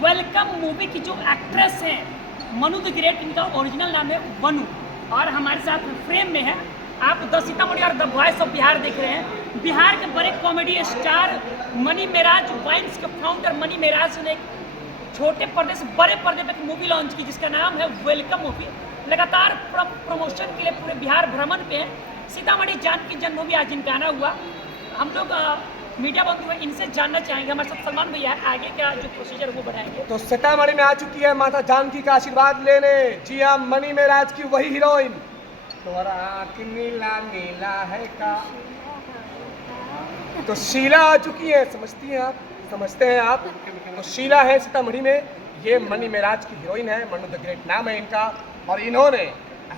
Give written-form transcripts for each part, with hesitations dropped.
Welcome movie की जो actress हैं मनु द ग्रेट, इनका ओरिजिनल नाम है वनु, और हमारे साथ फ्रेम में है। आप द सीतामढ़ी और द वॉइस ऑफ बिहार देख रहे हैं। बिहार के बड़े comedy star Mani Meraj vines के फाउंडर मनी मेराज ने एक छोटे पर्दे से बड़े पर्दे पे एक मूवी लॉन्च की जिसका नाम है वेलकम मूवी। लगातार प्रमोशन के लिए पूरे बिहार भ्रमण पे हैं। सीतामढ़ी जानकी जन्मभूमि आज इनका आना हुआ। हम लोग मीडिया बंधु हुए इनसे जानना चाहेंगे। हमारे साथ सलमान भैया है, आगे का जो प्रोसीजर वो बढ़ाएंगे। तो सीतामढ़ी में आ चुकी है माता जानकी का आशीर्वाद लेने। जी हाँ, मनी मेराज की वही हीरोइन। तोरा आँख नीला नीला है का। तो शीला आ चुकी है, समझती हैं आप, समझते हैं आप। तो शीला है सीतामढ़ी में, ये मनी मेराज की हीरोइन है। मनु द ग्रेट नाम है इनका, और इन्होंने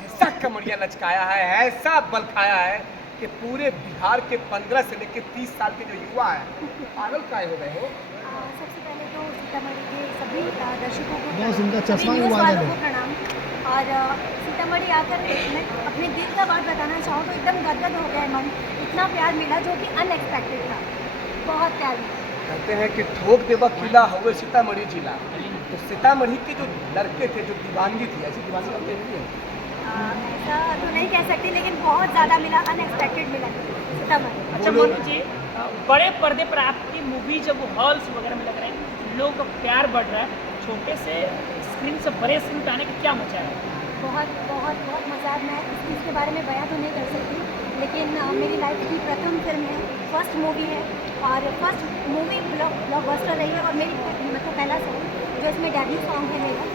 ऐसा कमरिया लचकाया है, ऐसा बल खाया है कि पूरे बिहार के 15 से लेकर 30 साल के जो युवा है पागल काय हो गए हो। सबसे पहले तो सीतामढ़ी के सभी दर्शकों को बहुत सुंदर सभी चश्मा भी न्यूज़ बांधा वालों है। को प्रणाम। और सीतामढ़ी आकर मैं अपने दिल का बात बताना चाहूँ तो एकदम गदगद हो गया है मन। इतना प्यार मिला जो कि अनएक्सपेक्टेड था, बहुत प्यार मिला। कहते हैं कि ठोक देवा किला हुए सीतामढ़ी जिला। तो सीतामढ़ी के जो लड़के थे, जो दीवानगी थी, ऐसी दीवानगी होती नहीं है। ऐसा तो नहीं कह सकती, लेकिन बहुत ज़्यादा मिला, अनएक्सपेक्टेड मिला सीतामढ़ी। अच्छा मनु जी, बड़े पर्दे पर आपकी मूवी जब हॉल्स वगैरह में लग रहे हैं, लोगों का प्यार बढ़ रहा है, छोटे से स्क्रीन से बड़े स्क्रीन पे आने का क्या मजा है? बहुत बहुत बहुत मज़ा। मैं इस चीज़ के बारे में बयां तो नहीं कर सकती, लेकिन मेरी लाइफ की प्रथम फिल्म है, फर्स्ट मूवी है, और फर्स्ट मूवी ब्लॉकबस्टर रही है, और मेरी मतलब पहला सॉन्ग जो इसमें डेब्यू सॉन्ग है मेरा,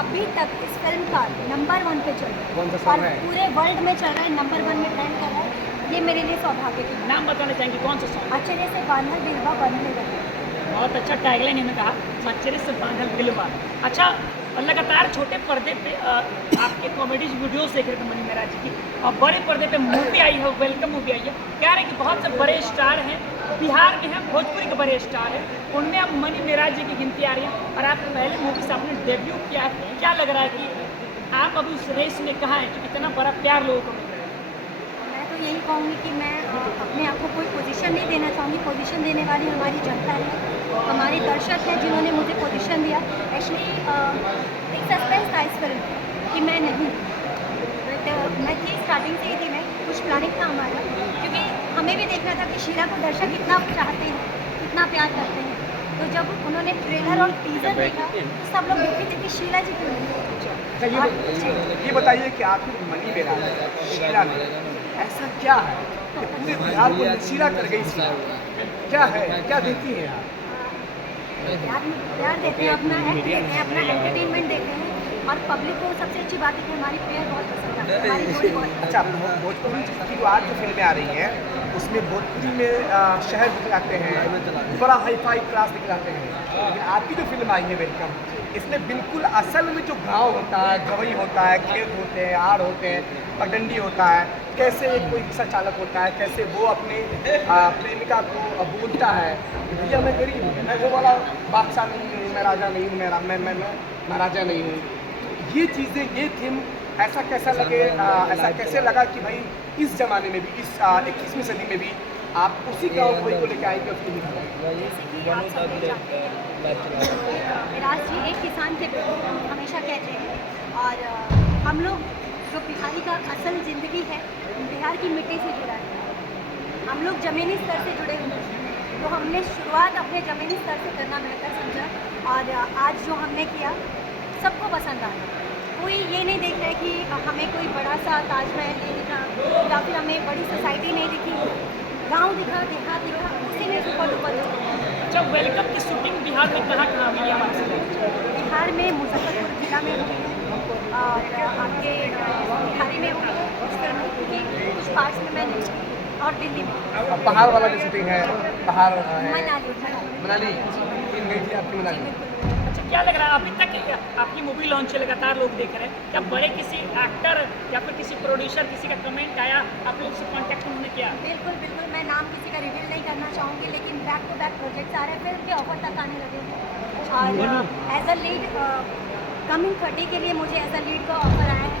अभी तक इस फिल्म का नंबर 1 पे चल रहा कौन सा है song और है? पूरे वर्ल्ड में चल रहा है, नंबर 1 में ट्रेंड कर रहा है। ये मेरे लिए सौभाग्य की बात नाम बताना चाहेंगे कौन सा सॉन्ग? है। आश्चर्य से बांधल दिलवा बंधने लगा। बहुत अच्छा टैगलाइन इन्होंने कहा, मच्छर से बांधल दिलवा। अच्छा, लगातार छोटे पर्दे पे आपके कॉमेडी वीडियोस देख रहे थे मनी मेराज जी की, और बड़े पर्दे पे मूवी आई है, वेलकम मूवी आई है। कह रहे हैं कि बहुत से बड़े स्टार हैं बिहार में हैं, भोजपुरी के बड़े स्टार हैं, उनमें अब मनी मेराज जी की गिनती आ रही है, और आप पहले मूवी से आपने डेब्यू किया है। क्या लग रहा है कि आप अभी उस रेस में कहाँ हैं, जो इतना बड़ा प्यार लोगों को मिल रहा है? मैं तो यही कहूँगी कि मैं अपने आप को कोई पोजीशन नहीं देना चाहूँगी। पोजीशन देने वाली हमारी जनता है, हमारे दर्शक हैं जिन्होंने मुझे पोजीशन दिया। एक्चुअली एक सस्पेंस था इस फिल्म में कि मैं नहीं, बट मैं थी स्टार्टिंग से ही थी, मैं कुछ प्लानिंग था हमारा, क्योंकि हमें भी देखना था कि शीला को दर्शक कितना चाहते हैं, कितना प्यार करते हैं। तो जब उन्होंने ट्रेलर और टीजर देखा तो सब लोग देखे थे कि शीला जी क्यों नहीं। ये बताइए कि आखिर मनी मेराज शीला में ऐसा क्या है कि पूरे बिहार को नशीला कर गई शीला? क्या है, क्या देती है आप? प्यार देते हैं, अपना एक्ट देते हैं, अपना एंटरटेनमेंट देते हैं, और पब्लिक को सबसे अच्छी बात है कि हमारी प्यार बहुत पसंद आती है, हमारी जोड़ी बहुत। अच्छा, भोजपुरी की जो आज जो फिल्में आ रही हैं उसमें भोजपुरी में शहर दिखलाते हैं, बड़ा हाई फाई क्लास दिखलाते हैं, लेकिन आपकी जो फिल्म आई है वेलकम, इसमें बिल्कुल असल में जो गांव होता है, गवई होता है, खेत होते हैं, आड़ होते हैं, पगडंडी होता है, कैसे एक कोई रिक्शा चालक होता है, कैसे वो अपने प्रेमिका को बोलता है कि भैया मैं गरीब हूँ, मैं वो वाला बादशाह नहीं हूँ, मैं राजा नहीं हूँ, मैं राजा नहीं हूँ। ये चीज़ें, ये थीम ऐसा कैसा लगे, ऐसा कैसे लगा कि भाई इस ज़माने में भी, इस 21वीं सदी में भी आप उसी गाँव को लेकर आएंगे उसको दिखाएंगे? जैसे कि आप सब लोग जानते हैं, मेराज जी एक किसान थे, हम हमेशा कहते हैं, और हम लोग जो बिहारी का असल ज़िंदगी है बिहार की मिट्टी से जुड़ा है। हम लोग ज़मीनी स्तर से जुड़े हुए हैं, तो हमने शुरुआत अपने ज़मीनी स्तर से करना बेहतर समझा, और आज जो हमने किया सबको पसंद आया। कोई ये नहीं देख रहा है कि हमें कोई बड़ा सा ताजमहल नहीं दिखा, या फिर हमें बड़ी सोसाइटी नहीं दिखी, गांव दिखा, देहात दिखा, उसी में सुपर डुपर। अच्छा, वेलकम की शूटिंग बिहार में कहाँ कहाँ हुई है हमारे साथ? बिहार में मुजफ्फरपुर जिला में हुई है, और आपके बिहारी में हुई है कुछ फिल्में, क्योंकि कुछ पार्ट्स में मैं नहीं थी, और दिल्ली में पहाड़ वाला जो शूटिंग है, पहाड़ है, मनाली। मनाली इन गई थी आपकी मनाली। अच्छा, क्या लग रहा है अभी तक आपकी मूवी लॉन्च है, लगातार लोग देख रहे हैं, क्या बड़े किसी एक्टर या फिर किसी प्रोड्यूसर, किसी का कमेंट आया, आप लोग से कॉन्टैक्ट उन्होंने किया? बिल्कुल बिल्कुल, मैं नाम किसी का रिवील नहीं करना चाहूँगी, लेकिन बैक टू बैक प्रोजेक्ट्स आ रहे हैं, फिल्म के ऑफर तक आने लगे हैं, और एज अ लीड कमिंग 30 के लिए मुझे एज अ लीड का ऑफर आया है।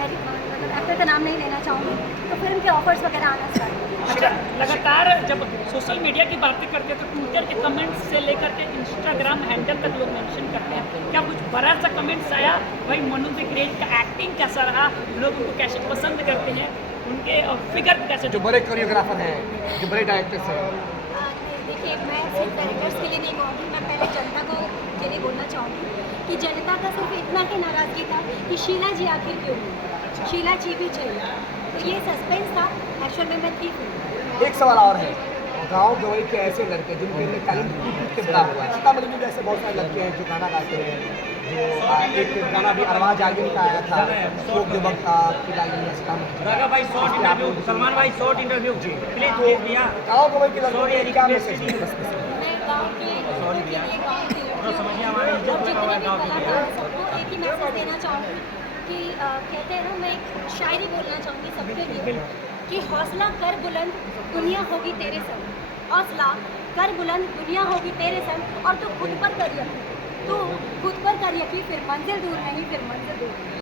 मैं मतलब एक्टर का नाम नहीं लेना चाहूँगी, तो फिल्म के ऑफर्स वगैरह आना स्टार्ट हुए। अच्छा, लगातार जब सोशल मीडिया की बातें करते हैं तो ट्विटर के कमेंट्स से लेकर के इंस्टाग्राम हैंडल तक लोग मेंशन करते हैं, क्या कुछ बड़ा सा कमेंट्स आया भाई मनु द ग्रेट का एक्टिंग कैसा रहा, लोग उनको कैसे पसंद करते हैं, उनके फिगर कैसे जो बड़े कोरियोग्राफर हैं, जो बड़े डायरेक्टर्स हैं? देखिए, मैं सिर्फ डायरेक्टर्स के लिए नहीं कहूँगी, मैं पहले जनता को के लिए बोलना चाहूँगी कि जनता का सिर्फ इतना ही नाराज़गी था कि शीला जी आखिर क्यों हुई, शीला जी भी चाहिए, तो ये सस्पेंस था। एक्चुअल में मैं थी। एक सवाल और है, गाँव गवई के ऐसे लड़के जिनके लिए टैलेंट टूट के बड़ा हुआ है, सीतामढ़ी में भी ऐसे बहुत सारे लड़के हैं जो गाना गाते हैं, जो एक गाना भी अरवाज आगे का आया था, लोग युवक का खिलाई राघव भाई शॉर्ट इंटरव्यू, सलमान भाई शॉर्ट इंटरव्यू प्लीज तो भैया। गाँव गवई के लड़कों Sorry, को क्या मैसेज है? बस मैं गाँव के लोगों के लिए, गाँव के लड़कियों समझिए हमारी इज्जत और लगा हुआ जितने है भी गाँव के कलाकार हैं, सबको एक ही मैसेज देना चाहूँगी कि कहते हैं ना, मैं एक शायरी बोलना चाहूँगी सबके लिए कि हौसला कर बुलंद, दुनिया होगी तेरे संग, हौसला कर बुलंद, दुनिया होगी तेरे संग, और तू खुद पर कर यकीन, तू खुद पर कर यकीन, फिर मंजिल दूर नहीं, फिर मंजिल दूर नहीं।